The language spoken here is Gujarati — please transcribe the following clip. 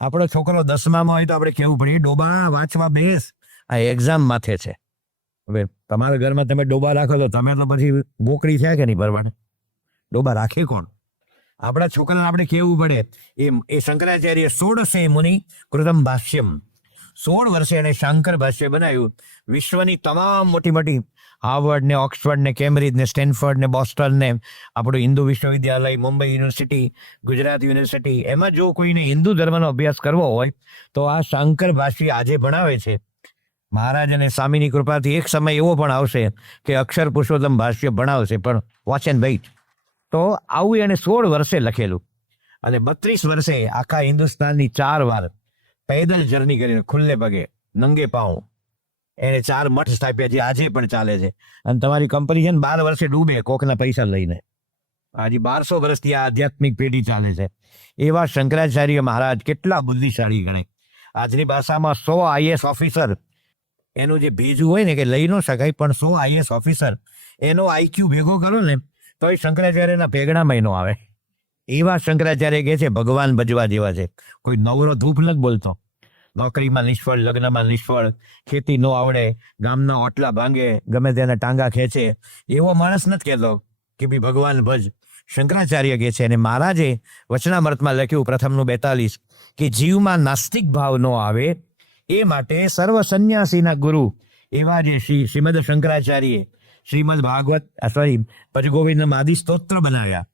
આપણો છોકરો 10માં હોય તો આપણે કેવું પડે, ડોબા વાંચવા બેસ, આ એક્ઝામ માથે છે. હવે તમારા ઘરમાં તમે ડોબા રાખો તો તમે તો પછી ગોકળી છે કે નહીં ભરવાને? ડોબા રાખે કોણ? આપણા છોકરાને આપણે કેવું પડે. એ શંકરાચાર્ય 16 મુનિ કૃતમ ભાષ્યમ, 16 વર્ષે એને શાંકર ભાષ્ય બનાવ્યું. વિશ્વની તમામ મોટી મોટી હાર્વર્ડ ને ઓક્સફર્ડ ને કેમ્બ્રિજ ને સ્ટેનફર્ડ ને બોસ્ટન ને આપણું હિન્દુ વિશ્વવિદ્યાલય, મુંબઈ યુનિવર્સિટી, ગુજરાત યુનિવર્સિટી, એમાં જો કોઈને હિન્દુ ધર્મનો અભ્યાસ કરવો હોય તો આ શાંકર ભાષ્ય આજે ભણાવે છે. મહારાજ અને સ્વામીની કૃપાથી એક સમય એવો પણ આવશે કે અક્ષર પુરુષોત્તમ ભાષ્ય ભણાવશે, પણ વોચ એન્ડ વેઇટ. તો આવું એને 16 વર્ષે લખેલું, અને 32 વર્ષે આખા હિન્દુસ્તાનની 4 વાર પેદલ જર્ની કરીને ખુલ્લે પગે નંગે પાઉં એને 4 મઠ સ્થાપ્યા, જે આજે પણ ચાલે છે. અને તમારી કંપની છે ને 12 વર્ષે ડૂબે કોકના પૈસા લઈને. આજે 1200 વર્ષથી આ આધ્યાત્મિક પેઢી ચાલે છે. એવા શંકરાચાર્ય મહારાજ કેટલા બુદ્ધિશાળી ગણે. આજની ભાષામાં 100 IAS ઓફિસર એનું જે ભેજું હોય ને કે લઈ ન શકાય, પણ 100 IAS ઓફિસર એનો IQ ભેગો કરો ને તો એ શંકરાચાર્યના ભેગડામાં ન આવે. એવા શંકરાચાર્ય કહે છે ભગવાન ભજવા જેવા છે. કોઈ નવરો ધૂપ નથી બોલતો. નોકરીમાં નિષ્ફળ, લગ્નમાં નિષ્ફળ, ખેતી ન આવડે, ગામના ઓટલા ભાંગે, ગમે તેના ટાંગા ખેંચે, એવો માણસ નથી કહેતો કે ભાઈ ભગવાન ભજ. શંકરાચાર્ય કહે છે, અને મહારાજે વચનામૃતમાં લખ્યું પ્રથમનું 42 કે જીવમાં નાસ્તિક ભાવ ન આવે એ માટે સર્વ સંન્યાસીના ગુરુ એવા જે શ્રીમદ શંકરાચાર્ય શ્રીમદ ભાગવત ભજગોવિંદમ આદિ સ્તોત્ર બનાવ્યા.